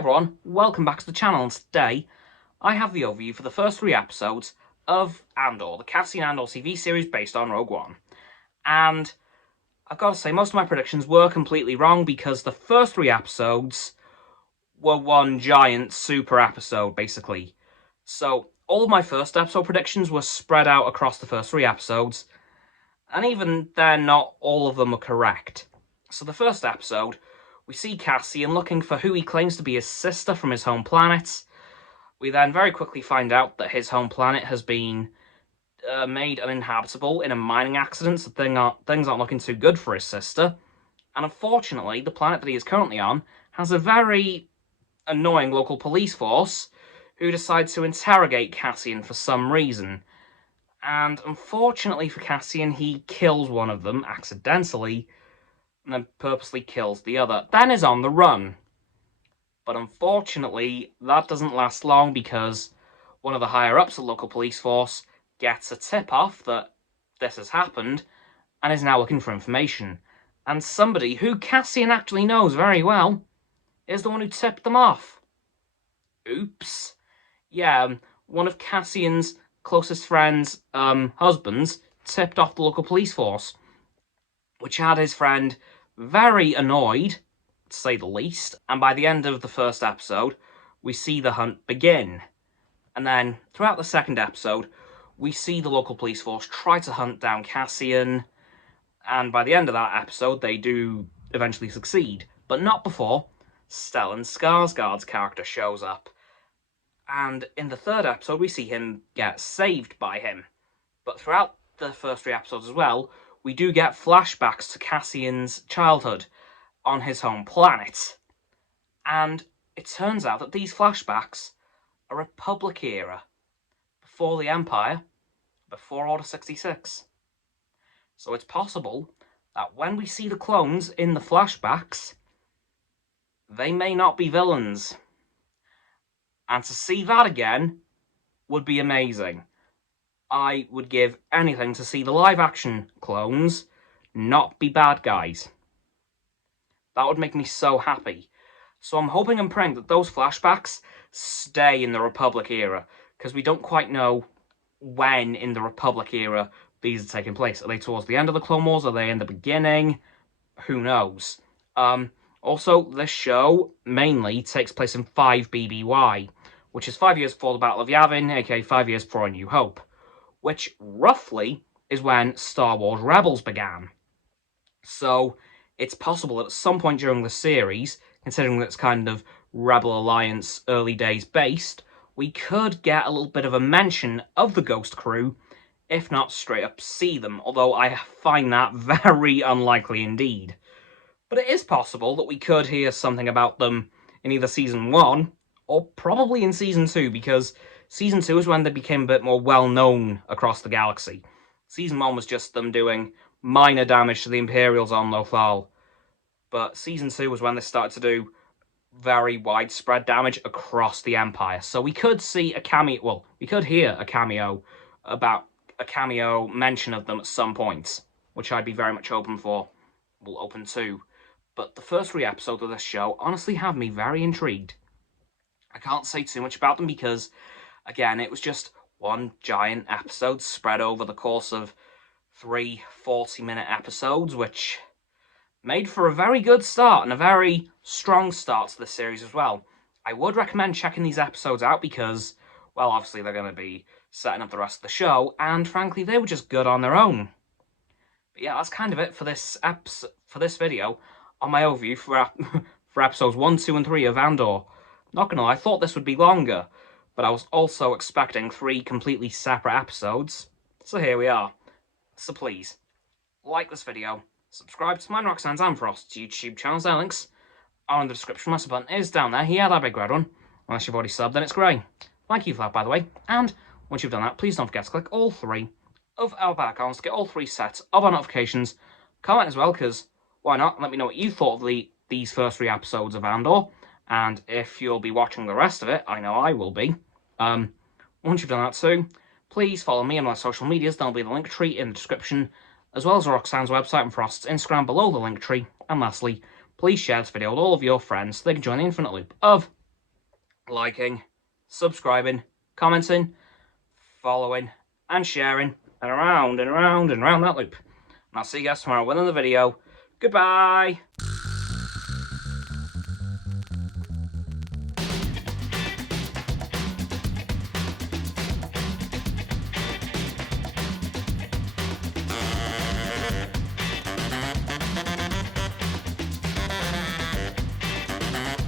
everyone, welcome back to the channel, and today I have the overview for the first 3 episodes of Andor, the Cassian Andor TV series based on Rogue One. And I've got to say, most of my predictions were completely wrong because the first 3 episodes were one giant super episode, basically. So all of my first episode predictions were spread out across the first 3 episodes, and even then not all of them were correct. So the first episode, we see Cassian looking for who he claims to be his sister from his home planet. We then very quickly find out that his home planet has been made uninhabitable in a mining accident, so things aren't looking too good for his sister. And unfortunately, the planet that he is currently on has a very annoying local police force who decide to interrogate Cassian for some reason. And unfortunately for Cassian, he kills one of them accidentally, and then purposely kills the other, then is on the run. But unfortunately, that doesn't last long because one of the higher-ups of the local police force gets a tip-off that this has happened and is now looking for information. And somebody who Cassian actually knows very well is the one who tipped them off. Oops. Yeah, one of Cassian's closest friends' husbands tipped off the local police force, which had his friend very annoyed, to say the least. And by the end of the first episode, we see the hunt begin. And then, throughout the second episode, we see the local police force try to hunt down Cassian, and by the end of that episode, they do eventually succeed. But not before Stellan Skarsgård's character shows up. And in the third episode, we see him get saved by him. But throughout the first 3 episodes as well, we do get flashbacks to Cassian's childhood on his home planet. And it turns out that these flashbacks are Republic era, before the Empire, before Order 66. So it's possible that when we see the clones in the flashbacks, they may not be villains. And to see that again would be amazing. I would give anything to see the live-action clones not be bad guys. That would make me so happy. So I'm hoping and praying that those flashbacks stay in the Republic era, because we don't quite know when in the Republic era these are taking place. Are they towards the end of the Clone Wars? Are they in the beginning? Who knows? Also, this show mainly takes place in 5 BBY, which is 5 years before the Battle of Yavin, aka 5 years before A New Hope, which roughly is when Star Wars Rebels began. So it's possible that at some point during the series, considering that it's kind of Rebel Alliance early days based, we could get a little bit of a mention of the Ghost Crew, if not straight up see them, although I find that very unlikely indeed. But it is possible that we could hear something about them in either Season 1, or probably in Season 2, because Season 2 is when they became a bit more well-known across the galaxy. Season 1 was just them doing minor damage to the Imperials on Lothal. But Season 2 was when they started to do very widespread damage across the Empire. So we could see a cameo, well, we could hear a cameo mention of them at some point, which I'd be very much open for. Well, open to. But the first 3 episodes of this show honestly have me very intrigued. I can't say too much about them because, again, it was just one giant episode spread over the course of 3 40-minute episodes, which made for a very good start and a very strong start to the series as well. I would recommend checking these episodes out because, well, obviously they're going to be setting up the rest of the show, and frankly, they were just good on their own. But yeah, that's kind of it for this video on my overview for episodes 1, 2, and 3 of Andor. Not gonna lie, I thought this would be longer, but I was also expecting 3 completely separate episodes, so here we are. So please, like this video, subscribe to mine, Roxanne's and Frost's YouTube channels. Their links are in the description. My sub button is down there. Yeah, that big red one. Unless you've already subbed, then it's grey. Thank you for that, by the way. And once you've done that, please don't forget to click all 3 of our bell icons to get all 3 sets of our notifications. Comment as well, because why not? Let me know what you thought of these first 3 episodes of Andor. And if you'll be watching the rest of it, I know I will be. Once you've done that too, please follow me on my social medias. There'll be the link tree in the description, as well as Roxanne's website and Frost's Instagram below the link tree. And lastly, please share this video with all of your friends so they can join the infinite loop of liking, subscribing, commenting, following, and sharing, and around and around and around that loop. And I'll see you guys tomorrow with another video. Goodbye!